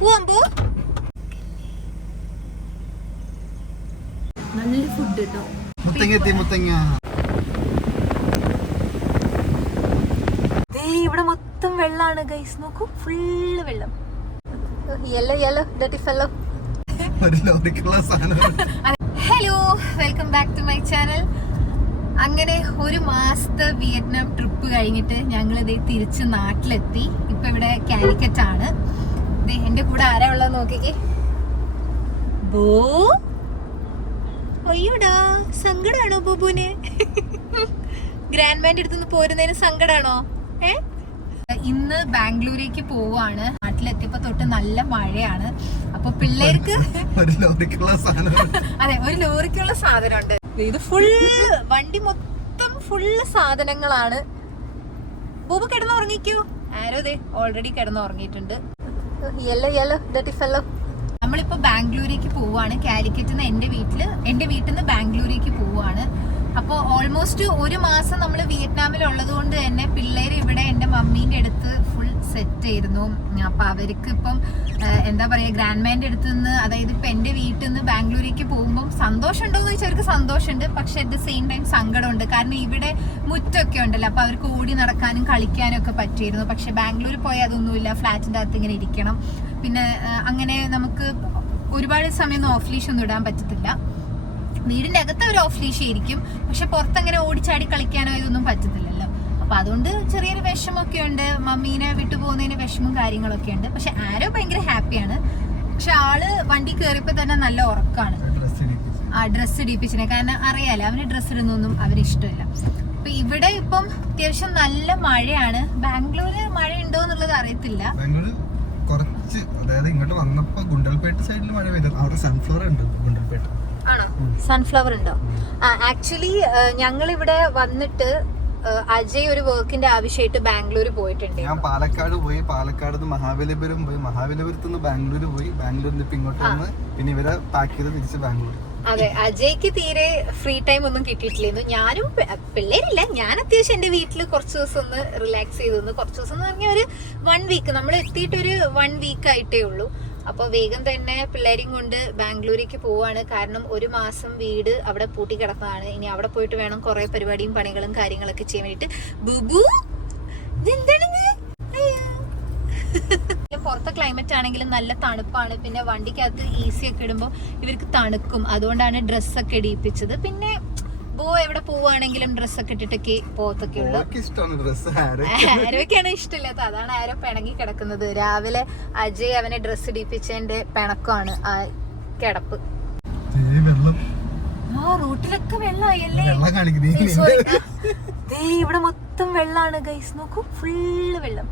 പോവാമ്പോ നല്ല ഫുഡ് കേട്ടോ. ഇവിടെ മൊത്തം വെള്ളാണ് ഗൈസ്, നോക്കൂ, ഫുള്ള് വെള്ളം. Yellow yellow dirty fellow. Hello, welcome back to my channel. അങ്ങനെ ഒരു മാസത്തെ വിയറ്റ്നാം ട്രിപ്പ് കഴിഞ്ഞിട്ട് ഞങ്ങൾ ഇതേ തിരിച്ച് നാട്ടിലെത്തി. ഇപ്പൊ ഇവിടെ കാലിക്കറ്റ് ആണ്. എന്റെ കൂടെ ആരാ ഉള്ളത് നോക്കിക്കേ. ബോ, അയ്യോടാ, സങ്കടാണോ ബോബുന്? ഗ്രാൻഡ് മാൻ്റെ അടുത്തുനിന്ന് പോരുന്നതിന് സങ്കടാണോ? ഇന്ന് ബാംഗ്ലൂരേക്ക് പോവാണ്. നാട്ടിലെത്തിയപ്പോ തൊട്ട് നല്ല മഴയാണ്. അപ്പൊ പിള്ളേർക്ക് അതെ, ഒരു ലോറിക്കുള്ള സാധനം ഉണ്ട്. ഇത് ഫുള്ള് വണ്ടി മൊത്തം ഫുള്ള് സാധനങ്ങളാണ്. ബോബു കിടന്നുറങ്ങിക്കോ. ആരോ ദേ ഓൾറെഡി കിടന്നുറങ്ങിയിട്ടുണ്ട്. Yellow yellow dirty fellow. നമ്മളിപ്പോ ബാംഗ്ലൂരേക്ക് പോവാണ്. കാലിക്കറ്റിന്ന് എന്റെ വീട്ടിൽ നിന്ന് ബാംഗ്ലൂരേക്ക് പോവാണ്. അപ്പോൾ ഓൾമോസ്റ്റ് ഒരു മാസം നമ്മൾ വിയറ്റ്നാമിലുള്ളത് കൊണ്ട് തന്നെ പിള്ളേർ ഇവിടെ എൻ്റെ മമ്മീൻ്റെ അടുത്ത് ഫുൾ സെറ്റ് ആയിരുന്നു. അപ്പം അവർക്ക് ഇപ്പം എന്താ പറയുക, ഗ്രാൻഡ് മാൻ്റെ അടുത്ത് നിന്ന്, അതായത് ഇപ്പം എൻ്റെ വീട്ടിൽ നിന്ന് ബാംഗ്ലൂരേക്ക് പോകുമ്പം സന്തോഷമുണ്ടോയെന്ന് ചോദിച്ചാൽ അവർക്ക് സന്തോഷമുണ്ട്. പക്ഷെ അറ്റ് ദ സെയിം ടൈം സങ്കടമുണ്ട്. കാരണം ഇവിടെ മുറ്റമൊക്കെ ഉണ്ടല്ലോ, അപ്പോൾ അവർക്ക് ഓടി നടക്കാനും കളിക്കാനും ഒക്കെ പറ്റിയിരുന്നു. പക്ഷെ ബാംഗ്ലൂർ പോയാൽ അതൊന്നുമില്ല. ഫ്ലാറ്റിൻ്റെ അകത്ത് ഇങ്ങനെ ഇരിക്കണം. പിന്നെ അങ്ങനെ നമുക്ക് ഒരുപാട് സമയം ഓഫ് ലീഷ് ഒന്നും ഇടാൻ പറ്റത്തില്ല. വീടിന്റെ അകത്ത് ഒരു ഓഫ് ലീഷ് ആയിരിക്കും, പക്ഷെ പുറത്തങ്ങനെ ഓടിച്ചാടി കളിക്കാനോ ഇതൊന്നും പറ്റത്തില്ലല്ലോ. അപ്പൊ അതുകൊണ്ട് ചെറിയൊരു വിഷമൊക്കെ ഉണ്ട്. മമ്മീനെ വിട്ടു പോകുന്നതിന് വിഷമവും കാര്യങ്ങളൊക്കെ ഉണ്ട്. പക്ഷെ ആരോ ഭയങ്കര ഹാപ്പിയാണ്. പക്ഷെ ആള് വണ്ടി കയറിയപ്പോ തന്നെ നല്ല ഉറക്കാണ്. ആ ഡ്രസ്സ് ഇടിപ്പിച്ചിനെ, കാരണം അറിയാലോ അവന് ഡ്രസ്സ് ഇടുന്നൊന്നും അവന് ഇഷ്ടമില്ല. അപ്പൊ ഇവിടെ ഇപ്പം അത്യാവശ്യം നല്ല മഴയാണ്. ബാംഗ്ലൂര് മഴ ഉണ്ടോ എന്നുള്ളത് അറിയത്തില്ല. കുറച്ച്, അതായത് ഇങ്ങോട്ട് വന്നപ്പോ ഗുണ്ടൽപേട്ട് സൈഡിൽ മഴ പെയ്തു. അവിടെ സൺഫ്ലവർ ഉണ്ട് ഗുണ്ടൽപേട്ട്. ആണോ? സൺഫ്ലവർ ഉണ്ടോ? ആക്ച്വലി ഞങ്ങൾ ഇവിടെ വന്നിട്ട് അജയ് ഒരു വർക്കിന്റെ ആവശ്യമായിട്ട് ബാംഗ്ലൂർ പോയിട്ടുണ്ട്. ഞാൻ പാലക്കാട് പോയി, പാലക്കാട് മഹാബലിപുരം പോയി, മഹാബലിപുരത്ത് നിന്ന് ബാംഗ്ലൂർ പോയി, ബാംഗ്ലൂരിൽ നിന്ന് ഇങ്ങോട്ട് വന്ന് പിന്നെ ഇവരെ പാക്ക് ചെയ്ത് തിരിച്ച് ബാംഗ്ലൂർ. അതെ, അജയ്ക്ക് തീരെ ഫ്രീ ടൈം ഒന്നും കിട്ടിയിട്ടില്ലായിരുന്നു. ഞാനും പിള്ളേരില്ല, ഞാൻ അത്യാവശ്യം എന്റെ വീട്ടിൽ കുറച്ച് ദിവസം ഒന്ന് റിലാക്സ് ചെയ്തു. കുറച്ച് ദിവസം എന്ന് പറഞ്ഞാൽ ഒരു 1 വീക്ക്. നമ്മൾ എത്തിയിട്ടൊരു 1 വീക്ക് ആയിട്ടേ ഉള്ളൂ. അപ്പോൾ വേഗം തന്നെ പിള്ളേരെയും കൊണ്ട് ബാംഗ്ലൂരേക്ക് പോവാണ്. കാരണം ഒരു മാസം വീട് അവിടെ പൂട്ടി കിടക്കുന്നതാണ്. ഇനി അവിടെ പോയിട്ട് വേണം കുറെ പരിപാടിയും പണികളും കാര്യങ്ങളൊക്കെ ചെയ്യാൻ വേണ്ടിട്ട്. ബുബു, പുറത്തെ ക്ലൈമറ്റ് ആണെങ്കിലും നല്ല തണുപ്പാണ്. പിന്നെ വണ്ടിക്കകത്ത് ഈസി ഒക്കെ ഇടുമ്പോൾ ഇവർക്ക് തണുക്കും. അതുകൊണ്ടാണ് ഡ്രസ്സൊക്കെ ഇടിയിപ്പിച്ചത്. പിന്നെ ബോ എവിടെ പോവുകയാണെങ്കിലും ഡ്രസ്സൊക്കെ ഇട്ടിട്ടൊക്കെ പോകത്തൊക്കെ ഉള്ളു. ആരോക്കാണ് ഇഷ്ടമില്ലാത്ത, അതാണ് ആരോ പിണങ്ങി കിടക്കുന്നത്. രാവിലെ അജയ് അവനെ ഡ്രസ്സ് ഇടിപ്പിച്ചതിന്റെ പിണക്കമാണ് ആ കിടപ്പ്. ആ റൂട്ടിലൊക്കെ വെള്ളമായല്ലേ. ഇവിടെ മൊത്തം വെള്ളാണ് ഗൈസ്, നോക്കൂ, ഫുള്ള് വെള്ളം.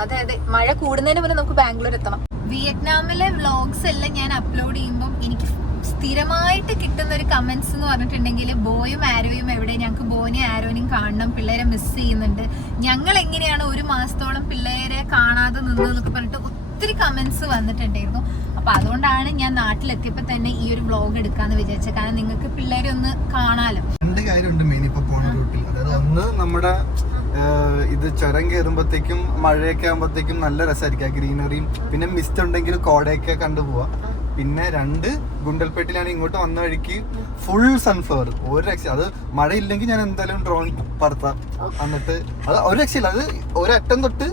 അതെ അതെ, മഴ കൂടുന്നതിന് മുന്നേ നമുക്ക് ബാംഗ്ലൂർ എത്തണം. വിയറ്റ്നാമിലെ വ്ളോഗ്സ് എല്ലാം ഞാൻ അപ്ലോഡ് ചെയ്യുമ്പോൾ എനിക്ക് സ്ഥിരമായിട്ട് കിട്ടുന്ന ഒരു കമന്റ്സ് എന്ന് പറഞ്ഞിട്ടുണ്ടെങ്കിൽ, ബോയും ആരോയും എവിടെ, ഞങ്ങൾക്ക് ബോനെയും ആരോനെയും കാണണം, പിള്ളേരെ മിസ് ചെയ്യുന്നുണ്ട്, ഞങ്ങൾ എങ്ങനെയാണ് ഒരു മാസത്തോളം പിള്ളേരെ കാണാതെ നിന്നതെന്നൊക്കെ പറഞ്ഞിട്ട് ഒത്തിരി കമന്റ്സ് വന്നിട്ടുണ്ടായിരുന്നു. അപ്പൊ അതുകൊണ്ടാണ് ഞാൻ നാട്ടിലെത്തിയപ്പോ തന്നെ ഈ ഒരു വ്ളോഗ് എടുക്കാന്ന് വിചാരിച്ചത്. കാരണം നിങ്ങൾക്ക് പിള്ളേരെ ഒന്ന് കാണാലോ. 2 കാര്യമുണ്ട് മെയിൻ ഇപ്പൊ പോണ റൂട്ടിൽ. അതായത് ഒന്ന്, നമ്മുടെ ഇത് ചുരം കയറുമ്പോഴത്തേക്കും മഴയൊക്കെ ആകുമ്പോഴത്തേക്കും നല്ല രസമായിരിക്കും, ഗ്രീനറിയും പിന്നെ മിസ്റ്റ് ഉണ്ടെങ്കിൽ കോടയൊക്കെ കണ്ടുപോവാം. പിന്നെ 2, ഗുണ്ടൽപേട്ടിലാണ് ഇങ്ങോട്ട് വന്ന വഴിക്ക് ഫുൾ സൺഫ്ലവർ. ഒരു രക്ഷ, അത് മഴയില്ലെങ്കിൽ ഞാൻ എന്തായാലും ഡ്രോൺ പറത്താം. എന്നിട്ട് അത് ഒരു രക്ഷയില്ല, അത് ഒരറ്റം തൊട്ട്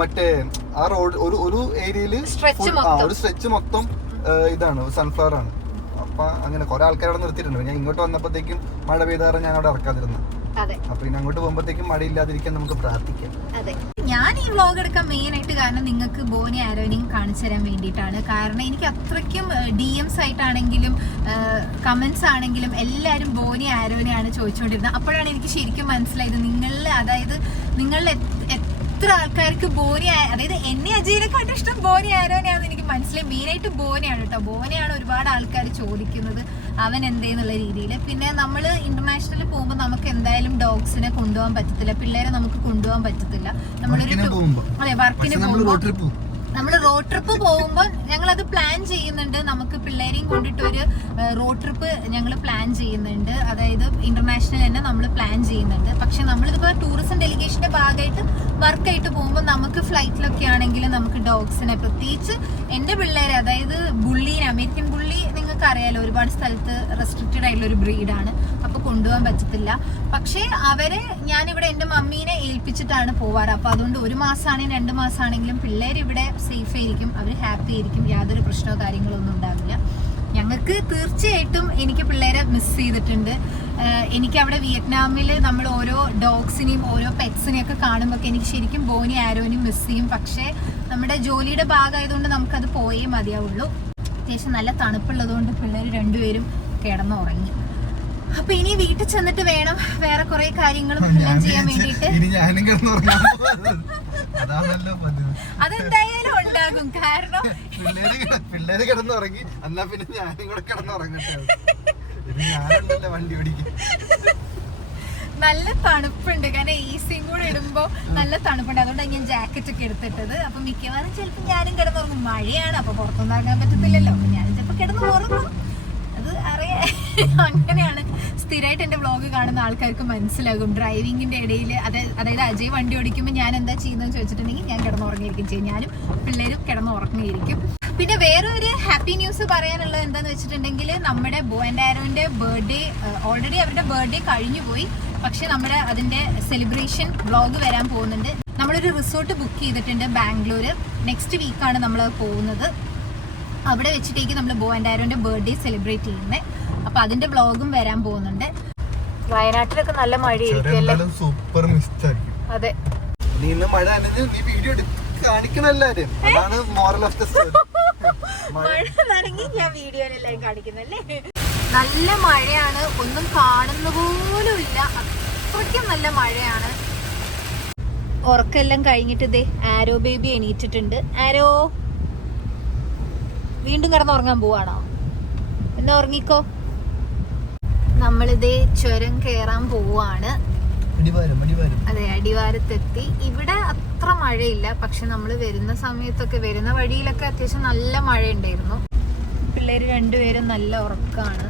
മറ്റേ ആ റോഡ് ഒരു ഏരിയയില് ഒരു സ്ട്രെച്ച് മൊത്തം ഇതാണ്, സൺഫ്ലവർ ആണ്. അപ്പൊ അങ്ങനെ കുറെ ആൾക്കാർ അവിടെ നിർത്തിയിട്ടുണ്ട്. ഞാൻ ഇങ്ങോട്ട് വന്നപ്പോഴത്തേക്കും മഴ പെയ്താറ് ഞാൻ അവിടെ ഇറക്കാതിരുന്നു. അപ്പൊ ഇനി അങ്ങോട്ട് പോകുമ്പോഴത്തേക്കും മഴയില്ലാതിരിക്കാൻ നമുക്ക് പ്രാർത്ഥിക്കാം. അതെ, ഞാൻ ഈ വ്ളോഗ് എടുക്കാൻ മെയിൻ ആയിട്ട് കാരണം നിങ്ങൾക്ക് ബോനെ ആരോനെയും കാണിച്ചു തരാൻ വേണ്ടിയിട്ടാണ്. കാരണം എനിക്ക് അത്രയ്ക്കും DMs ആയിട്ടാണെങ്കിലും കമന്റ്സ് ആണെങ്കിലും എല്ലാവരും ബോനെ ആരോനെയാണ് ചോദിച്ചുകൊണ്ടിരുന്നത്. അപ്പോഴാണ് എനിക്ക് ശരിക്കും മനസ്സിലായത് നിങ്ങളിൽ എത്ര ആൾക്കാർക്ക് ബോനെ, അതായത് എന്നെ അജയനെക്കാട്ടും ഇഷ്ടം ബോനെ ആരോനെയാണെന്ന് എനിക്ക് മനസ്സിലായി. മെയിനായിട്ട് ബോനെയാണ് കേട്ടോ. ബോനെയാണ് ഒരുപാട് ആൾക്കാർ ചോദിക്കുന്നത്, അവൻ എന്തേന്നുള്ള രീതിയിൽ. പിന്നെ നമ്മൾ ഇന്റർനാഷണലിൽ പോകുമ്പോൾ നമുക്ക് എന്തായാലും ഡോഗ്സിനെ കൊണ്ടുപോകാൻ പറ്റത്തില്ല, പിള്ളേരെ നമുക്ക് കൊണ്ടുപോകാൻ പറ്റത്തില്ല. നമ്മളൊരു അതെ വർക്കിന് പോകുമ്പോൾ നമ്മൾ റോഡ് ട്രിപ്പ് പോകുമ്പോൾ ഞങ്ങൾ അത് പ്ലാൻ ചെയ്യുന്നുണ്ട്. നമുക്ക് പിള്ളേരെയും കൊണ്ടിട്ട് ഒരു റോഡ് ട്രിപ്പ് ഞങ്ങൾ പ്ലാൻ ചെയ്യുന്നുണ്ട്. അതായത് ഇന്റർനാഷണൽ തന്നെ നമ്മൾ പ്ലാൻ ചെയ്യുന്നുണ്ട്. പക്ഷെ നമ്മളിതിപ്പോൾ ടൂറിസം ഡെലിഗേഷന്റെ ഭാഗമായിട്ട് വർക്കായിട്ട് പോകുമ്പോൾ നമുക്ക് ഫ്ലൈറ്റിലൊക്കെ ആണെങ്കിൽ നമുക്ക് ഡോഗ്സിനെ, പ്രത്യേകിച്ച് എൻ്റെ പിള്ളേരെ, അതായത് ബുള്ളീനെ, അമേരിക്കൻ ബുള്ളി നിങ്ങൾക്ക് അറിയാലോ, ഒരുപാട് സ്ഥലത്ത് റെസ്ട്രിക്റ്റഡ് ആയിട്ടുള്ള ഒരു ബ്രീഡാണ്. അപ്പോൾ കൊണ്ടുപോകാൻ പറ്റത്തില്ല. പക്ഷേ അവരെ ഞാനിവിടെ എൻ്റെ മമ്മീനെ ഏൽപ്പിച്ചിട്ടാണ് പോവാറ്. അപ്പോൾ അതുകൊണ്ട് 1 മാസമാണെങ്കിലും 2 മാസമാണെങ്കിലും പിള്ളേർ ഇവിടെ സേഫ് ആയിരിക്കും, അവർ ഹാപ്പി ആയിരിക്കും, യാതൊരു പ്രശ്നമോ കാര്യങ്ങളോ ഒന്നും ഉണ്ടാവില്ല. ഞങ്ങൾക്ക് തീർച്ചയായിട്ടും എനിക്ക് പിള്ളേരെ മിസ് ചെയ്തിട്ടുണ്ട്. എനിക്ക് അവിടെ വിയറ്റ്നാമിൽ നമ്മൾ ഓരോ ഡോഗ്സിനെയും ഓരോ പെറ്റ്സിനെയും ഒക്കെ കാണുമ്പോൾ എനിക്ക് ശരിക്കും ബോനി ആരോനെയും മിസ് ചെയ്യും. പക്ഷേ നമ്മുടെ ജോലിയുടെ ഭാഗമായതുകൊണ്ട് നമുക്കത് പോയേ മതിയാവുള്ളൂ. അത്യാവശ്യം നല്ല തണുപ്പുള്ളതുകൊണ്ട് പിള്ളേർ രണ്ടുപേരും കിടന്നുറങ്ങി. അപ്പൊ ഇനി വീട്ടിൽ ചെന്നിട്ട് വേണം വേറെ കുറെ കാര്യങ്ങളും എല്ലാം ചെയ്യാൻ വേണ്ടിട്ട്. അതെന്തായാലും ഉണ്ടാകും. കാരണം പിള്ളേര് കിടന്നുറങ്ങി, എന്നാ പിന്നെ ഞാനും കൂടെ കിടന്നുറങ്ങട്ടെ. വണ്ടി ഓടിക്കും. നല്ല തണുപ്പുണ്ട്, കാരണം ഈസിയും കൂടെ ഇടുമ്പോ നല്ല തണുപ്പുണ്ട്. അതുകൊണ്ടാണ് ഞാൻ ജാക്കറ്റ് ഒക്കെ എടുത്തിട്ടത്. അപ്പൊ മിക്കവാറും ചിലപ്പോൾ ഞാനും കിടന്നുറങ്ങും. മഴയാണ്, അപ്പൊ പുറത്തൊന്നും ഇറങ്ങാൻ പറ്റത്തില്ലല്ലോ. അപ്പൊ ഞാനും ചിലപ്പോ കിടന്നുറങ്ങും. അത് അറിയാം. അങ്ങനെയാണ്. സ്ഥിരമായിട്ട് എന്റെ വ്ളോഗ് കാണുന്ന ആൾക്കാർക്ക് മനസ്സിലാകും. ഡ്രൈവിങ്ങിന്റെ ഇടയിൽ അതായത് അജയ് വണ്ടി ഓടിക്കുമ്പോൾ ഞാൻ എന്താ ചെയ്യുന്നതെന്ന് ചോദിച്ചിട്ടുണ്ടെങ്കിൽ ഞാൻ കിടന്നുറങ്ങിയിരിക്കും ചെയ്യും. ഞാനും പിള്ളേരും കിടന്നുറങ്ങിയിരിക്കും. പിന്നെ വേറെ ഒരു ഹാപ്പി ന്യൂസ് പറയാനുള്ളത് എന്താന്ന് വെച്ചിട്ടുണ്ടെങ്കിൽ നമ്മുടെ ബോ ആൻഡ് ആരോന്റെ ബർത്ത്ഡേ, ഓൾറെഡി അവരുടെ ബർത്ത്ഡേ കഴിഞ്ഞു പോയി. പക്ഷെ നമ്മുടെ അതിന്റെ സെലിബ്രേഷൻ വ്ളോഗ് വരാൻ പോകുന്നുണ്ട്. നമ്മളൊരു റിസോർട്ട് ബുക്ക് ചെയ്തിട്ടുണ്ട് ബാംഗ്ലൂര്. നെക്സ്റ്റ് വീക്കാണ് നമ്മൾ പോകുന്നത്. അവിടെ വെച്ചിട്ടേക്ക് നമ്മൾ ബോ ആൻഡ് ആരോന്റെ ബർത്ത്ഡേ സെലിബ്രേറ്റ് ചെയ്യുന്നത്. അപ്പൊ അതിന്റെ വ്ളോഗും വരാൻ പോകുന്നുണ്ട്. വയനാട്ടിലൊക്കെ നല്ല മഴയായിരിക്കും. സൂപ്പർ മിസ്റ്റ് ആയിരിക്കും. അതെ, മഴ വീഡിയോ കാണിക്കണല്ലാരും. അതാണ് മോറൽ ഓഫ് ദ സ്റ്റോറി. മഴ നനങ്ങി ഞാൻ വീഡിയോയിലെല്ലാം കാണിക്കുന്നല്ലേ. നല്ല മഴയാണ്, ഒന്നും കാണുന്ന പോലും ഇല്ല, അത്രയ്ക്കും നല്ല മഴയാണ്. ഉറക്കെല്ലാം കഴിഞ്ഞിട്ട് ഇതേ ആരോ ബേബി എണീറ്റിട്ടുണ്ട്. ആരോ വീണ്ടും കിടന്നുറങ്ങാൻ പോവാണോ? എന്നാ ഉറങ്ങിക്കോ. നമ്മളിതേ ചുരം കയറാൻ പോവാണ്. അതെ, അടിവാരത്തെത്തി. ഇവിടെ അത്ര മഴയില്ല, പക്ഷെ നമ്മൾ വരുന്ന സമയത്തൊക്കെ വരുന്ന വഴിയിലൊക്കെ അത്യാവശ്യം നല്ല മഴ ഉണ്ടായിരുന്നു. പിള്ളേര് രണ്ടുപേരും നല്ല ഉറക്കമാണ്.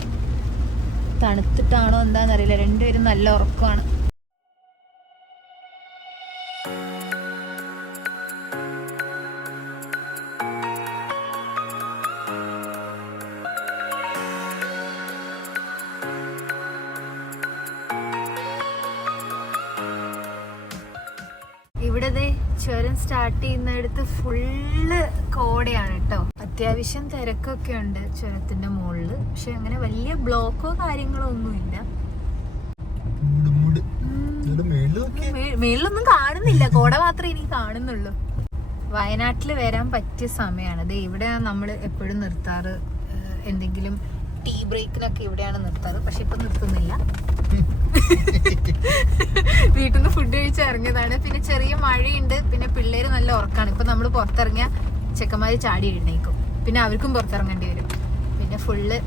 തണുത്തിട്ടാണോ എന്താന്നറിയില്ല, രണ്ടുപേരും നല്ല ഉറക്കമാണ്. ഇവിടത്തെ ചുരം സ്റ്റാർട്ട് ചെയ്യുന്നിടത്ത് ഫുള്ള് കോടയാണ് കേട്ടോ. അത്യാവശ്യം തിരക്കൊക്കെ ഉണ്ട് ചുരത്തിന്റെ മുകളില്. പക്ഷെ അങ്ങനെ വലിയ ബ്ലോക്കോ കാര്യങ്ങളോ ഒന്നുമില്ല. മേളിലൊന്നും കാണുന്നില്ല, കോട മാത്രമേ എനിക്ക് കാണുന്നുള്ളൂ. വയനാട്ടിൽ വരാൻ പറ്റിയ സമയമാണ്. ഇത് ഇവിടെയാണ് നമ്മൾ എപ്പോഴും നിർത്താറ്. എന്തെങ്കിലും ടീ ബ്രേക്കിനൊക്കെ ഇവിടെയാണ് നിർത്താറ്. പക്ഷെ ഇപ്പൊ നിർത്തുന്നില്ല. വീട്ടിൽ നിന്ന് ഫുഡ് കഴിച്ച് ഇറങ്ങിയതാണ്. പിന്നെ ചെറിയ മഴയുണ്ട്, പിന്നെ പിള്ളേര് നല്ല ഉറക്കാണ്. ഇപ്പൊ നമ്മൾ പുറത്തിറങ്ങിയ ചെക്കന്മാര് ചാടി എഴുന്നേക്കും, പിന്നെ അവർക്കും പുറത്തിറങ്ങേണ്ടി വരും. പിന്നെ ഫുള്ള്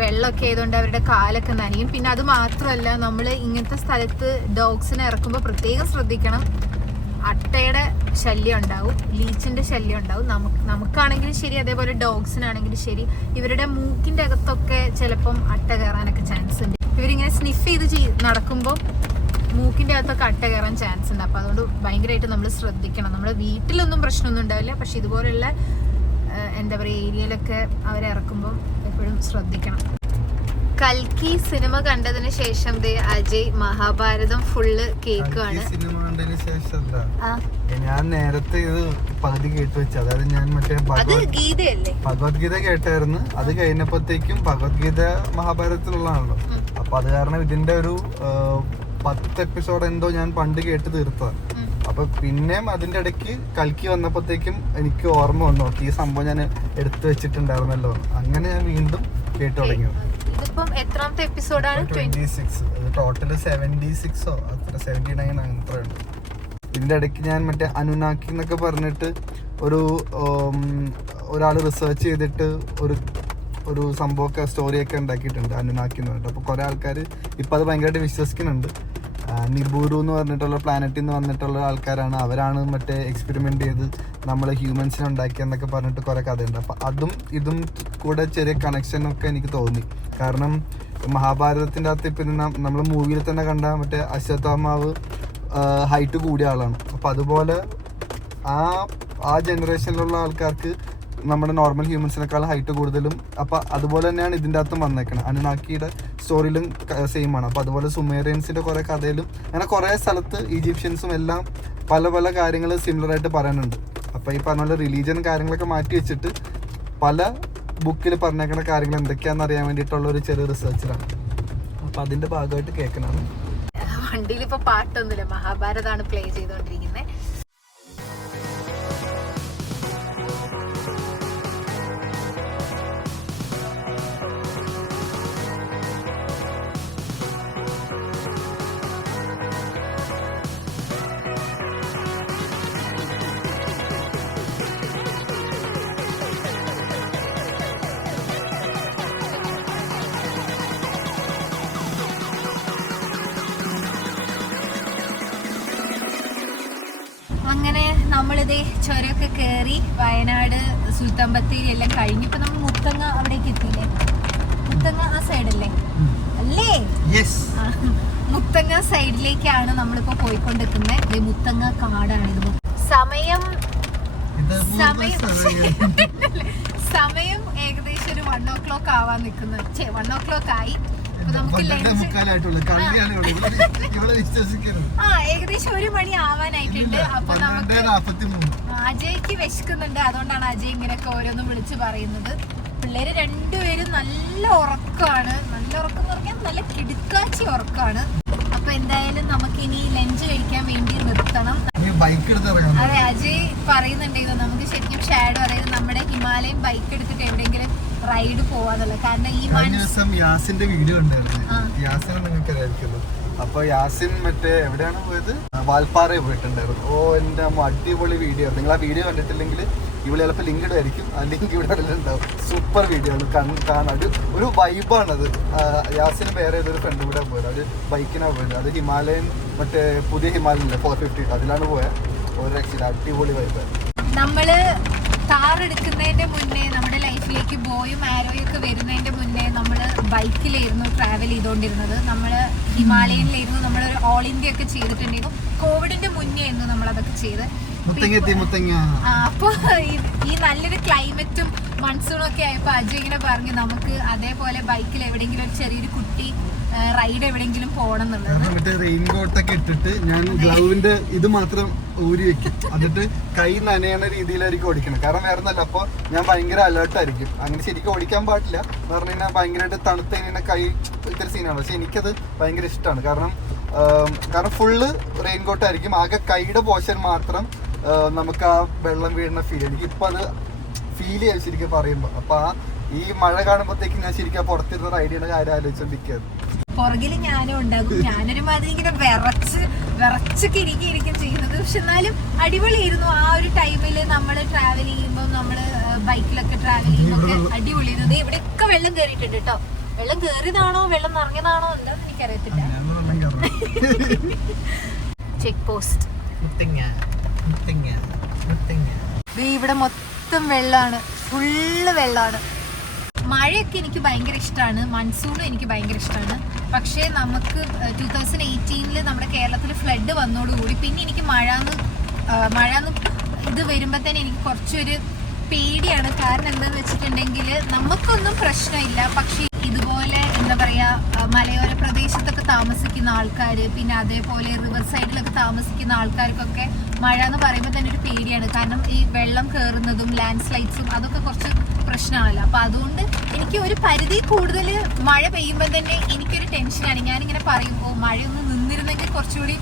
വെള്ളമൊക്കെ ആയതുകൊണ്ട് അവരുടെ കാലൊക്കെ നനയും. പിന്നെ അത് മാത്രമല്ല, നമ്മൾ ഇങ്ങനത്തെ സ്ഥലത്ത് ഡോഗ്സിനെ ഇറക്കുമ്പോൾ പ്രത്യേകം ശ്രദ്ധിക്കണം. അട്ടയുടെ ശല്യം ഉണ്ടാവും, ലീച്ചിന്റെ ശല്യം ഉണ്ടാവും. നമുക്കാണെങ്കിലും ശരി, അതേപോലെ ഡോഗ്സിനാണെങ്കിലും ശരി, ഇവരുടെ മൂക്കിന്റെ അകത്തൊക്കെ ചിലപ്പം അട്ട കയറാനൊക്കെ ചാൻസ് ഉണ്ട്. ഇവരിങ്ങനെ സ്നിഫ് ചെയ്ത് നടക്കുമ്പോൾ മൂക്കിന്റെ അകത്തൊക്കെ അട്ട കയറാൻ ചാൻസ് ഉണ്ട്. അപ്പൊ അതുകൊണ്ട് ഭയങ്കരമായിട്ട് നമ്മൾ ശ്രദ്ധിക്കണം. നമ്മുടെ വീട്ടിലൊന്നും പ്രശ്നമൊന്നും ഉണ്ടാവില്ല, പക്ഷെ ഇതുപോലുള്ള എന്താ പറയുക ഏരിയയിലൊക്കെ അവരെ ഇറക്കുമ്പോൾ എപ്പോഴും ശ്രദ്ധിക്കണം. കൽക്കി സിനിമ കണ്ടതിന് ശേഷം അജയ് മഹാഭാരതം ഫുള്ള് കേൾക്കുകയാണ്. സിനിമ കണ്ടതിന് ശേഷം ഞാൻ നേരത്തെ ഇത് പകുതി കേട്ട് വെച്ചു. അതായത് ഞാൻ മറ്റേ ഭഗവത്ഗീത കേട്ടായിരുന്നു. അത് കഴിഞ്ഞപ്പോഴത്തേക്കും ഭഗവത്ഗീത മഹാഭാരതത്തിലുള്ളതാണല്ലോ. അപ്പൊ അത് കാരണം ഇതിന്റെ ഒരു 10 എപ്പിസോഡ് എന്തോ ഞാൻ പണ്ട് കേട്ട് തീർത്തതാണ്. അപ്പൊ പിന്നെയും അതിന്റെ ഇടയ്ക്ക് കൽക്കി വന്നപ്പോഴത്തേക്കും എനിക്ക് ഓർമ്മ വന്നു, ഈ സംഭവം ഞാൻ എടുത്തു വെച്ചിട്ടുണ്ടായിരുന്നല്ലോ. അങ്ങനെ ഞാൻ വീണ്ടും കേട്ടു തുടങ്ങിയത്. ഇതിപ്പം എത്രാമത്തെ എപ്പിസോഡാണ്? 26. ടോട്ടല് 76ഓ അത്ര 79 അത്ര ഉണ്ട്. ഇതിന്റെ ഇടയ്ക്ക് ഞാൻ മറ്റേ അനുനാക്കി എന്നൊക്കെ പറഞ്ഞിട്ട് ഒരാള് റിസർച്ച് ചെയ്തിട്ട് ഒരു സംഭവമൊക്കെ സ്റ്റോറിയൊക്കെ ഉണ്ടാക്കിയിട്ടുണ്ട്, അനുനാക്കി എന്ന് പറഞ്ഞിട്ട്. അപ്പോൾ കുറെ ആൾക്കാർ ഇപ്പം അത് ഭയങ്കരമായിട്ട് വിശ്വസിക്കുന്നുണ്ട്. നിബൂറു എന്ന് പറഞ്ഞിട്ടുള്ള പ്ലാനറ്റിൽ നിന്ന് വന്നിട്ടുള്ള ആൾക്കാരാണ്, അവരാണ് മറ്റേ എക്സ്പെരിമെന്റ് ചെയ്ത് നമ്മളെ ഹ്യൂമൻസിനെ ഉണ്ടാക്കിയെന്നൊക്കെ പറഞ്ഞിട്ട് കുറെ കഥയുണ്ട്. അപ്പം അതും ഇതും കൂടെ ചെറിയ കണക്ഷനൊക്കെ എനിക്ക് തോന്നി. കാരണം മഹാഭാരതത്തിൻ്റെ അകത്ത് ഇപ്പം നമ്മൾ മൂവിയിൽ തന്നെ കണ്ട മറ്റേ അശ്വത്ഥാമാവ് ഹൈറ്റ് കൂടിയ ആളാണ്. അപ്പം അതുപോലെ ആ ജനറേഷനിലുള്ള ആൾക്കാർക്ക് നമ്മുടെ നോർമൽ ഹ്യൂമൻസിനേക്കാൾ ഹൈറ്റ് കൂടുതലും. അപ്പം അതുപോലെ തന്നെയാണ് ഇതിൻ്റെ അകത്തും വന്നേക്കണം. അനുനാക്കിയുടെ സ്റ്റോറിയിലും സെയിം ആണ്. അപ്പം അതുപോലെ സുമേറിയൻസിൻ്റെ കുറേ കഥയിലും അങ്ങനെ കുറേ സ്ഥലത്ത് ഈജിപ്ഷ്യൻസും എല്ലാം പല പല കാര്യങ്ങൾ സിമിലറായിട്ട് പറയുന്നുണ്ട്. അപ്പം ഈ പറഞ്ഞ പോലെ റിലീജിയൻ കാര്യങ്ങളൊക്കെ മാറ്റി വെച്ചിട്ട് പല ബുക്കിൽ പറഞ്ഞേക്കുന്ന കാര്യങ്ങൾ എന്തൊക്കെയാണെന്ന് അറിയാൻ വേണ്ടിയിട്ടുള്ള ഒരു ചെറിയ റിസർച്ചിലാണ്. അപ്പം അതിൻ്റെ ഭാഗമായിട്ട് കേൾക്കണതാണ്. വണ്ടിയിൽ ഇപ്പോൾ പാട്ടൊന്നുമില്ല, മഹാഭാരതമാണ് പ്ലേ ചെയ്തുകൊണ്ടിരിക്കുന്നത്. അങ്ങനെ നമ്മളിതേ ചുരമൊക്കെ കയറി വയനാട് സുൽത്താൻ ബത്തേരി എല്ലാം കഴിഞ്ഞിപ്പോ നമ്മൾ മുത്തങ്ങ അവിടേക്ക് എത്തിയില്ലേ? മുത്തങ്ങ ആ സൈഡല്ലേ അല്ലേ? മുത്തങ്ങ സൈഡിലേക്കാണ് നമ്മളിപ്പോ പോയിക്കൊണ്ടിരിക്കുന്നത്. മുത്തങ്ങ കാടാണിത്. സമയം ഏകദേശം ഒരു 1 o'clock ആവാൻ നിൽക്കുന്നത്. 1 o'clock ആയി. ഏകദേശം 1 മണി ആവാനായിട്ടുണ്ട്. അപ്പൊ നമുക്ക് അജയ്ക്ക് വിശക്കുന്നുണ്ട്, അതുകൊണ്ടാണ് അജയ് ഇങ്ങനെയൊക്കെ ഓരോന്നും വിളിച്ചു പറയുന്നത്. പിള്ളേര് രണ്ടുപേരും നല്ല ഉറക്കമാണ്. നല്ല ഉറക്കം എന്ന് പറഞ്ഞാൽ നല്ല കിടുക്കാച്ചി ഉറക്കമാണ്. അപ്പൊ എന്തായാലും നമുക്ക് ഇനി ലഞ്ച് കഴിക്കാൻ വേണ്ടി നിർത്തണം. അതെ, അജയ് പറയുന്നുണ്ടായിരുന്നു നമുക്ക് ശരിക്കും ഷാഡോ, അതായത് നമ്മുടെ ഹിമാലയൻ ബൈക്ക് എടുത്തിട്ട് എവിടെയെങ്കിലും റൈഡ് പോവാന്നുള്ളത്. കാരണം ഈ യാസിന്റെ വീഡിയോ ഉണ്ടായിരുന്നു. യാസിനെ നിങ്ങൾക്ക് അറിയാമായിരിക്കുമല്ലോ. അപ്പൊ യാസിൻ മറ്റേ എവിടെയാണ് പോയത്? വാൽപ്പാറയിൽ പോയിട്ടുണ്ടായിരുന്നു. എന്റെ അടിപൊളി വീഡിയോ. നിങ്ങൾ ആ വീഡിയോ കണ്ടിട്ടില്ലെങ്കിൽ ഇവിടെ ചിലപ്പോൾ ലിങ്ക് ഇടുമായിരിക്കും. ആ ലിങ്ക് ഇവിടെ ഉണ്ടാവും. സൂപ്പർ വീഡിയോ ആണ്, കാണാൻ ഒരു വൈബാണത്. യാസിന് വേറെ ഏതൊരു ഫ്രണ്ട് കൂടെ പോയത്. അത് ബൈക്കിനാണ് പോയത്. അത് ഹിമാലയൻ മറ്റേ പുതിയ ഹിമാലയൻ 450 അതിലാണ് പോയത്. ഒരു രക്ഷ അടിപൊളി വൈബാണ്. നമ്മള് കാർ എടുക്കുന്നതിന്റെ മുന്നേ, നമ്മുടെ ലൈഫിലേക്ക് ബോയും ആരോയും ഒക്കെ വരുന്നതിന്റെ മുന്നേ നമ്മൾ ബൈക്കിലായിരുന്നു ട്രാവൽ ചെയ്തുകൊണ്ടിരുന്നത്. നമ്മൾ ഹിമാലയനിലായിരുന്നു. നമ്മളൊരു ഓൾ ഇന്ത്യ ഒക്കെ ചെയ്തിട്ടുണ്ടായിരുന്നു. കോവിഡിന്റെ മുന്നേ ആയിരുന്നു നമ്മളതൊക്കെ ചെയ്ത്. അപ്പൊ ഈ നല്ലൊരു ക്ലൈമറ്റും മൺസൂണും ഒക്കെ ആയപ്പോ അജയ് ഇങ്ങനെ പറഞ്ഞു നമുക്ക് അതേപോലെ ബൈക്കിൽ എവിടെയെങ്കിലും ഒരു ചെറിയൊരു കുട്ടി റൈഡ് എവിടെയെങ്കിലും പോകണം എന്നുള്ളത്. റെയിൻകോട്ടൊക്കെ ഇട്ടിട്ട് ഞാൻ ഗ്ലൗവിന്റെ ഇത് മാത്രം ഊരി വെക്കും. എന്നിട്ട് കൈ നനയണ രീതിയിലായിരിക്കും ഓടിക്കണം. കാരണം വേറെ ഒന്നല്ല, അപ്പോൾ ഞാൻ ഭയങ്കര അലേർട്ടായിരിക്കും. അങ്ങനെ ശരിക്കും ഓടിക്കാൻ പാടില്ല എന്ന് പറഞ്ഞു കഴിഞ്ഞാൽ ഭയങ്കരമായിട്ട് തണുത്ത കഴിഞ്ഞാൽ കൈ ഇത്തിരി സീനാണ്. പക്ഷെ എനിക്കത് ഭയങ്കര ഇഷ്ടമാണ്. കാരണം ഫുള്ള് റെയിൻകോട്ടായിരിക്കും. ആകെ കൈയുടെ പോർഷൻ മാത്രം നമുക്ക് ആ വെള്ളം വീഴുന്ന ഫീൽ. എനിക്കിപ്പോൾ അത് ഫീൽ ചെയ്യാം ശരിക്കും പറയുമ്പോൾ. അപ്പോൾ ഈ മഴ കാണുമ്പോഴത്തേക്ക് ഞാൻ ശരിക്കും പുറത്തിരുന്ന റൈഡിയുടെ കാര്യം ആലോചിച്ചോണ്ടിരിക്കുകയാണ്. പുറകില് ഞാനും ഉണ്ടാകും. ഞാനൊരു മാതിരി ഇങ്ങനെ വിറച്ചൊക്കെ ഇരിക്കും ചെയ്യുന്നത്. പക്ഷെ എന്നാലും അടിപൊളിയായിരുന്നു. ആ ഒരു ടൈമില് നമ്മൾ ട്രാവൽ ചെയ്യുമ്പോൾ, നമ്മള് ബൈക്കിലൊക്കെ ട്രാവൽ ചെയ്യുമ്പോൾ അടിപൊളിയായിരുന്നു. ഇവിടെയൊക്കെ വെള്ളം കയറിയിട്ടുണ്ട് കേട്ടോ. വെള്ളം കയറിയതാണോ വെള്ളം നിറഞ്ഞതാണോ എന്താന്ന് എനിക്കറിയത്തില്ല. ചെക്ക് പോസ്റ്റ് ഇവിടെ മൊത്തം വെള്ളമാണ്, ഫുള്ള് വെള്ളമാണ്. മഴയൊക്കെ എനിക്ക് ഭയങ്കര ഇഷ്ടമാണ്, മൺസൂണും എനിക്ക് ഭയങ്കര ഇഷ്ടമാണ്. പക്ഷേ നമുക്ക് 2018 നമ്മുടെ കേരളത്തിൽ ഫ്ലഡ് വന്നതോടുകൂടി പിന്നെ എനിക്ക് മഴന്ന് ഇത് വരുമ്പോൾ തന്നെ എനിക്ക് കുറച്ചൊരു പേടിയാണ്. കാരണം എന്താണെന്ന് വെച്ചിട്ടുണ്ടെങ്കിൽ നമുക്കൊന്നും പ്രശ്നമില്ല. പക്ഷേ ഇതുപോലെ എന്താ പറയുക, മലയോര പ്രദേശത്തൊക്കെ താമസിക്കുന്ന ആൾക്കാർ, പിന്നെ അതേപോലെ റിവർ സൈഡിലൊക്കെ താമസിക്കുന്ന ആൾക്കാർക്കൊക്കെ മഴ എന്ന് പറയുമ്പോൾ തന്നെ ഒരു പേടിയാണ്. കാരണം ഈ വെള്ളം കയറുന്നതും ലാൻഡ് സ്ലൈഡ്സും അതൊക്കെ കുറച്ച് പ്രശ്നമാണല്ലോ. അപ്പോൾ അതുകൊണ്ട് എനിക്ക് ഒരു പരിധി കൂടുതൽ മഴ പെയ്യുമ്പോൾ തന്നെ എനിക്കൊരു ടെൻഷനാണ്. ഞാനിങ്ങനെ പറയും, മഴയൊന്ന് നിന്നിരുന്നെങ്കിൽ കുറച്ചുകൂടി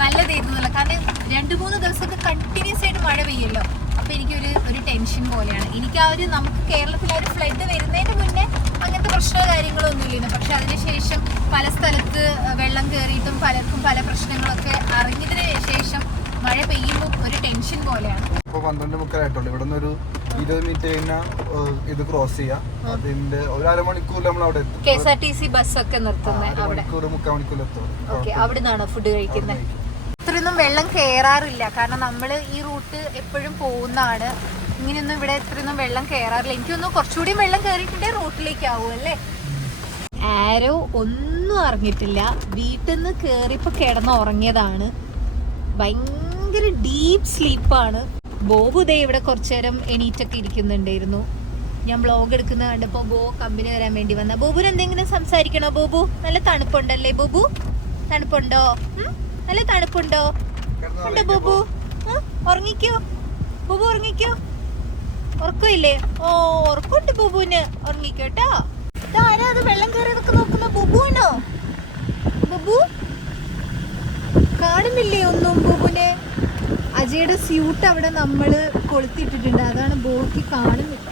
നല്ലതായിരുന്നല്ലോ. കാരണം 2-3 ദിവസമൊക്കെ കണ്ടിന്യൂസ് ആയിട്ട് മഴ പെയ്യല്ലോ. അപ്പോൾ എനിക്കൊരു ടെൻഷൻ പോലെയാണ്. എനിക്ക് നമുക്ക് കേരളത്തിൽ ഒരു ഫ്ലഡ് വരുന്നതിന് മുന്നേ അങ്ങനത്തെ പ്രശ്നമോ കാര്യങ്ങളോ ഒന്നുമില്ലായിരുന്നു. പക്ഷെ അതിനുശേഷം പല സ്ഥലത്ത് വെള്ളം കയറിയിട്ടും പലർക്കും പല പ്രശ്നങ്ങളൊക്കെ അറിഞ്ഞതിന് ശേഷം മഴ പെയ്യുമ്പോൾ ഒരു ടെൻഷൻ പോലെയാണ്. ഇപ്പോൾ 12:30 ഇവിടെ നിന്ന് ഒരു 20 മിനിറ്റ് കഴിഞ്ഞാൽ ഇത് ക്രോസ് ചെയ്യാം. അതിന്റെ ഒരു അരമണിക്കൂറിൽ നമ്മൾ അവിടെ എത്തും. KSRTC ബസ്സൊക്കെ നിർത്തുന്നത് അവിടെ. 3-4 മണിക്കൂറിൽ എത്തും. ഓക്കെ, അവിടെ നിന്നാണോ ഫുഡ് കഴിക്കുന്നത്? ഇത്രയൊന്നും വെള്ളം കയറാറില്ല, കാരണം നമ്മൾ ഈ റൂട്ട് എപ്പോഴും പോകുന്നതാണ്. ഇങ്ങനെയൊന്നും ഇവിടെ ഇത്രയൊന്നും വെള്ളം കയറാറില്ല. എനിക്കൊന്നും കുറച്ചുകൂടി വെള്ളം കയറിയിട്ടുണ്ടെങ്കിൽ റൂട്ടിലേക്ക് ആവും അല്ലേ. ആരോ ഒന്നും അറിഞ്ഞിട്ടില്ല, വീട്ടിൽ നിന്ന് കയറിയപ്പോൾ കിടന്നുറങ്ങിയതാണ്. ഭയങ്കര ഡീപ്പ് സ്ലീപ്പാണ്. ബോബു ദേ ഇവിടെ കുറച്ചു നേരം എണീറ്റൊക്കെ ഇരിക്കുന്നുണ്ടായിരുന്നു. ഞാൻ വ്ളോഗ് എടുക്കുന്നത് കണ്ടപ്പോൾ ബോ കമ്പനി വരാൻ വേണ്ടി വന്ന. ബോബുന് എന്തെങ്കിലും സംസാരിക്കണോ? ബോബു, നല്ല തണുപ്പുണ്ടല്ലേ ബോബു? തണുപ്പുണ്ടോ? നല്ല തണുപ്പുണ്ടോ? ഉണ്ടോ ബോബു? ഉറങ്ങിക്കോ ബോബു, ഉറങ്ങിക്കോ. ഉറക്കമില്ലേ? ഓ, ഉറക്കമുണ്ട് ബോബുവിന്. ഉറങ്ങിക്കോട്ടാ. ഇതാരാ അത് വെള്ളം കയറിയതൊക്കെ നോക്കുന്ന? ബോബുവാണോ? ബോബു കാണുന്നില്ലേ ഒന്നും ബോബുനെ? അജയുടെ സ്യൂട്ട് അവിടെ നമ്മൾ കൊളുത്തിയിട്ടിട്ടുണ്ട്, അതാണ് ബോയ്ക്ക് കാണുന്നില്ല.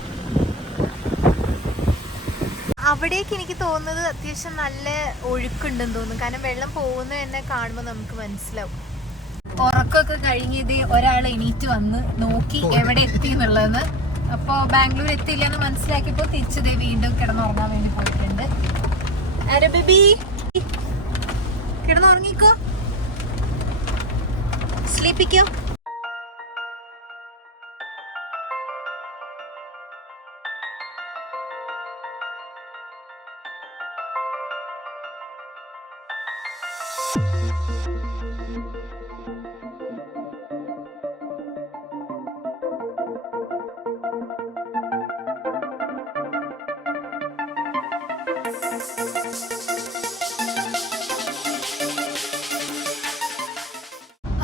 അവിടേക്ക് എനിക്ക് തോന്നുന്നത് അത്യാവശ്യം നല്ല ഒഴുക്കുണ്ടെന്ന് തോന്നുന്നു, കാരണം വെള്ളം പോകുന്നത് തന്നെ കാണുമ്പോൾ നമുക്ക് മനസ്സിലാവും. ഉറക്കമൊക്കെ കഴിഞ്ഞത് ഒരാൾ എണീറ്റ് വന്ന് നോക്കി എവിടെ എത്തി എന്നുള്ളതെന്ന്. അപ്പോൾ ബാംഗ്ലൂർ എത്തിയില്ല എന്ന് മനസ്സിലാക്കിയപ്പോൾ തിരിച്ചതേ വീണ്ടും കിടന്നുറങ്ങാൻ വേണ്ടി പോയിട്ടുണ്ട്. ആരെ ബേബി, കിടന്നുറങ്ങിക്കോ, സ്ലീപ്പിക്കോ.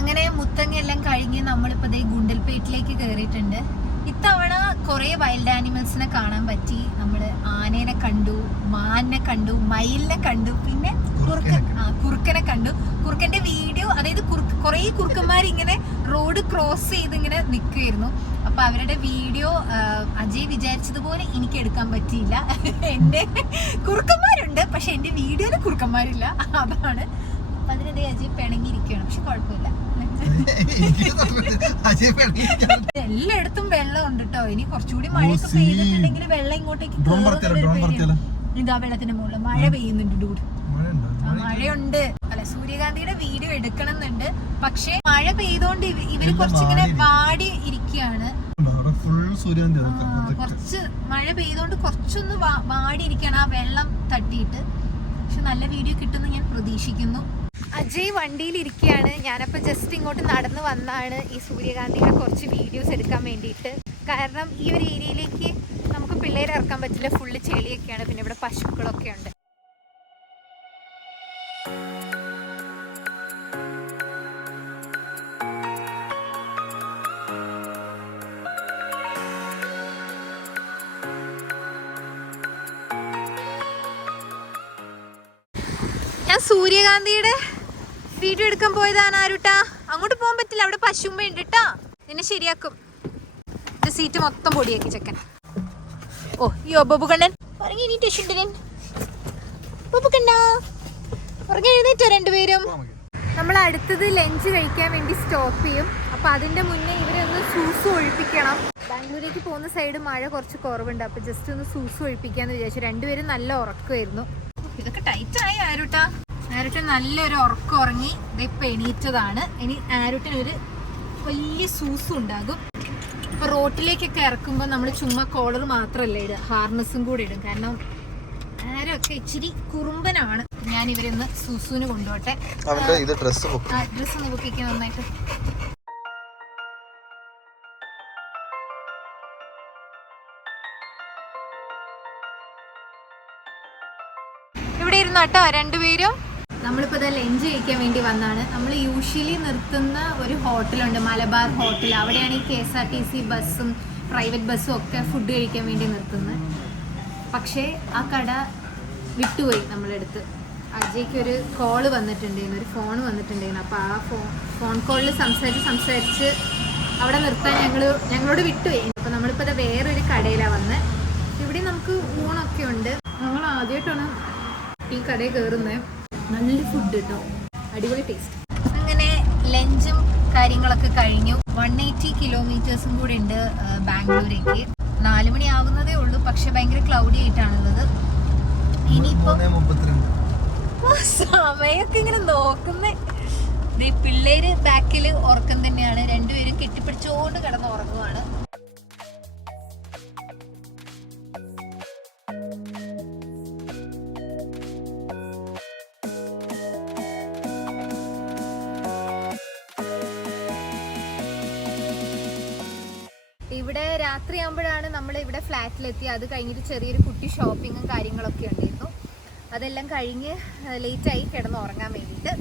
അങ്ങനെ മുത്തങ്ങയെല്ലാം കഴിഞ്ഞ് നമ്മളിപ്പോൾ ദേ ഗുണ്ടൽപേട്ടിലേക്ക് കയറിയിട്ടുണ്ട്. ഇത്തവണ കുറേ വൈൽഡ് ആനിമൽസിനെ കാണാൻ പറ്റി. നമ്മൾ ആനേനെ കണ്ടു, മാനിനെ കണ്ടു, മയിലിനെ കണ്ടു, പിന്നെ കുറുക്കനെ കണ്ടു. കുറുക്കന്റെ വീഡിയോ, അതായത് കുറേ കുറുക്കന്മാർ ഇങ്ങനെ റോഡ് ക്രോസ് ചെയ്ത് ഇങ്ങനെ നിൽക്കുമായിരുന്നു. അപ്പൊ അവരുടെ വീഡിയോ അജയ് വിചാരിച്ചതുപോലെ എനിക്ക് എടുക്കാൻ പറ്റിയില്ല. എന്റെ കുറുക്കന്മാരുണ്ട്, പക്ഷെ എന്റെ വീഡിയോയിൽ കുറുക്കന്മാരില്ല, അതാണ്. അപ്പൊ അതിനെതിരെ അജയ് പിണങ്ങിയിരിക്കുകയാണ്, പക്ഷെ കുഴപ്പമില്ല. എല്ലായിടത്തും വെള്ളം ഉണ്ട് കേട്ടോ. ഇനി കുറച്ചുകൂടി മഴയൊക്കെ പെയ്തിട്ടുണ്ടെങ്കിൽ വെള്ളം ഇങ്ങോട്ടേക്ക് ഇതാ വെള്ളത്തിന്റെ മുകളിൽ മഴ പെയ്യുന്നുണ്ട്. ഡൂഡ്, മഴയുണ്ട്. അല്ല, സൂര്യകാന്തിയുടെ വീഡിയോ എടുക്കണം എന്നുണ്ട്, പക്ഷെ മഴ പെയ്തോണ്ട് ഇവര് കുറച്ചിങ്ങനെ വാടി ഇരിക്കുകയാണ്. കുറച്ച് മഴ പെയ്തോണ്ട് കുറച്ചൊന്ന് വാടി ഇരിക്കുകയാണ് ആ വെള്ളം തട്ടിയിട്ട്. പക്ഷെ നല്ല വീഡിയോ കിട്ടുമെന്ന് ഞാൻ പ്രതീക്ഷിക്കുന്നു. അജയ് വണ്ടിയിൽ ഇരിക്കുകയാണ്. ഞാനപ്പോൾ ജസ്റ്റ് ഇങ്ങോട്ട് നടന്നു വന്നാണ് ഈ സൂര്യകാന്തിയുടെ കുറച്ച് വീഡിയോസ് എടുക്കാൻ വേണ്ടിയിട്ട്. കാരണം ഈ ഒരു ഏരിയയിലേക്ക് നമുക്ക് പിള്ളേരെ ഇറക്കാൻ പറ്റില്ല, ഫുള്ള് ചെളിയൊക്കെയാണ്, പിന്നെ ഇവിടെ പശുക്കളൊക്കെ ഉണ്ട്. ഞാൻ സൂര്യകാന്തിയുടെ വീഡിയോ എടുക്കാൻ പോയതാണ് ആരുട്ടാ. അങ്ങോട്ട് പോകാൻ പറ്റില്ല, അവിടെ പശുമ്പ ഉണ്ട് കേട്ടാ. നിന്നെ ശരിയാക്കും. സീറ്റ് മൊത്തം പൊടിയാക്കി ചെക്കൻ. ഓ യോ ബബു കണ്ണൻ ഉറങ്ങി എണീറ്റുണ്ടൻ. ബബു കണ്ണ ഉറങ്ങി എഴുന്നേറ്റോ രണ്ടുപേരും? നമ്മൾ അടുത്തത് ലഞ്ച് കഴിക്കാൻ വേണ്ടി സ്റ്റോപ്പ് ചെയ്യും. അപ്പൊ അതിന്റെ മുന്നേ ഇവരൊന്ന് സൂസ് ഒഴിപ്പിക്കണം. ബാംഗ്ലൂരേക്ക് പോകുന്ന സൈഡ് മഴ കുറച്ച് കുറവുണ്ട്, അപ്പൊ ജസ്റ്റ് ഒന്ന് സൂസ് ഒഴിപ്പിക്കാന്ന് വിചാരിച്ചു. രണ്ടുപേരും നല്ല ഉറക്കമായിരുന്നു. ഇതൊക്കെ ടൈറ്റായി ആരുട്ടാ. ആരുട്ടൻ നല്ലൊരു ഉറക്കം ഉറങ്ങി ഇപ്പൊ എണീറ്റതാണ്. ഇനി ആരുട്ടനൊരു വലിയ സൂസും ഉണ്ടാകും. ഇപ്പൊ റോട്ടിലേക്കൊക്കെ ഇറക്കുമ്പോൾ നമ്മൾ ചുമ്മാ കോളർ മാത്രമല്ല ഇടുക, ഹാർനസും കൂടി ഇടും. കാരണം ആരൊക്കെ ഇച്ചിരി കുറുമ്പനാണ്. ഞാൻ ഇവരൊന്ന് സൂസുവിന് കൊണ്ടുപോട്ടെ. ഡ്രസ്സ് ഒന്ന് ബുക്കിക്കാൻ നന്നായിട്ട്. ഇവിടെ ഇരുന്നാട്ടോ രണ്ടുപേരും. നമ്മളിപ്പോൾ ഇത് ലഞ്ച് കഴിക്കാൻ വേണ്ടി വന്നാണ്. നമ്മൾ യൂഷ്വലി നിർത്തുന്ന ഒരു ഹോട്ടലുണ്ട്, മലബാർ ഹോട്ടൽ. അവിടെയാണ് ഈ KSRTC ബസ്സും പ്രൈവറ്റ് ബസ്സും ഒക്കെ ഫുഡ് കഴിക്കാൻ വേണ്ടി നിർത്തുന്നത്. പക്ഷേ ആ കട വിട്ടുപോയി നമ്മളെടുത്ത്. അജയ്ക്ക് ഒരു കോള് വന്നിട്ടുണ്ടായിരുന്നു, ഒരു ഫോൺ വന്നിട്ടുണ്ടായിരുന്നു. അപ്പോൾ ആ ഫോൺ കോളിൽ സംസാരിച്ച് അവിടെ നിർത്താൻ ഞങ്ങളോട് വിട്ടുപോയി. അപ്പോൾ നമ്മളിപ്പോൾ ഇത് വേറൊരു കടയിലാണ് വന്നത്. ഇവിടെ നമുക്ക് ഊണൊക്കെ ഉണ്ട്. ഞങ്ങൾ ആദ്യമായിട്ടാണ് ഈ കടയിൽ കയറുന്നത്. നല്ല ഫുഡ് കേട്ടോ, അടിപൊളി ടേസ്റ്റ്. അങ്ങനെ ലഞ്ചും കാര്യങ്ങളൊക്കെ കഴിഞ്ഞു. 180 km കിലോമീറ്റേഴ്സും കൂടി ഉണ്ട് ബാംഗ്ലൂരേക്ക്. 4 മണി ആവുന്നതേ ഉള്ളൂ, പക്ഷെ ഭയങ്കര ക്ലൗഡി ആയിട്ടാണുള്ളത്. ഇനിയിപ്പോ സമയൊക്കെ ഇങ്ങനെ നോക്കുന്നേ. പിള്ളേര് ബാക്കില് ഉറക്കം തന്നെയാണ്, രണ്ടുപേരും കെട്ടിപ്പിടിച്ചോണ്ട് കിടന്ന് ഉറങ്ങുവാണ്. ഇവിടെ രാത്രിയാകുമ്പോഴാണ് നമ്മൾ ഇവിടെ ഫ്ലാറ്റിലെത്തി. അത് കഴിഞ്ഞിട്ട് ചെറിയൊരു കുട്ടി ഷോപ്പിങ്ങും കാര്യങ്ങളൊക്കെ ഉണ്ടായിരുന്നു. അതെല്ലാം കഴിഞ്ഞ് ലേറ്റായി കിടന്ന് ഉറങ്ങാൻ വേണ്ടിയിട്ട്.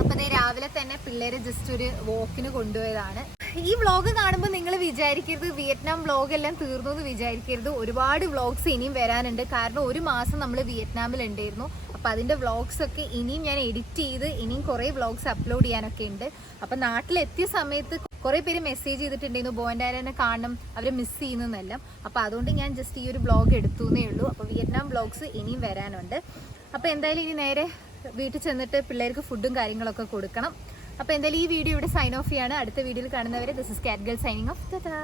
അപ്പോൾ അതേ രാവിലെ തന്നെ പിള്ളേരെ ജസ്റ്റ് ഒരു വോക്കിന് കൊണ്ടുപോയതാണ്. ഈ വ്ളോഗ് കാണുമ്പോൾ നിങ്ങൾ വിചാരിക്കരുത് വിയറ്റ്നാം വ്ളോഗ് എല്ലാം തീർന്നു എന്ന് വിചാരിക്കരുത്. ഒരുപാട് വ്ളോഗ്സ് ഇനിയും വരാനുണ്ട്. കാരണം 1 മാസം നമ്മൾ വിയറ്റ്നാമിൽ ഉണ്ടായിരുന്നു. അപ്പോൾ അതിൻ്റെ വ്ളോഗ്സൊക്കെ ഇനിയും ഞാൻ എഡിറ്റ് ചെയ്ത് ഇനിയും കുറേ വ്ളോഗ്സ് അപ്ലോഡ് ചെയ്യാനൊക്കെ ഉണ്ട്. അപ്പോൾ നാട്ടിലെത്തിയ സമയത്ത് കുറേ പേര് മെസ്സേജ് ചെയ്തിട്ടുണ്ടായിരുന്നു ബോൻഡാരനെ കാണണം, അവരെ മിസ് ചെയ്യുന്നതെല്ലാം. അപ്പോൾ അതുകൊണ്ട് ഞാൻ ജസ്റ്റ് ഈ ഒരു വ്ളോഗ് എടുത്തു എന്നേ ഉള്ളൂ. അപ്പോൾ വിയറ്റ്നാം വ്ളോഗ്സ് ഇനിയും വരാനുണ്ട്. അപ്പോൾ എന്തായാലും ഇനി നേരെ വീട്ടിൽ ചെന്നിട്ട് പിള്ളേർക്ക് ഫുഡും കാര്യങ്ങളൊക്കെ കൊടുക്കണം. അപ്പോൾ എന്തായാലും ഈ വീഡിയോ ഇവിടെ സൈൻ ഓഫ് ചെയ്യാണ്. അടുത്ത വീഡിയോയിൽ കാണുന്നവരെ ദിസ് ഇസ് കാറ്റ് ഗേൾ സൈനിങ് ഓഫ്. ടാറ്റാ.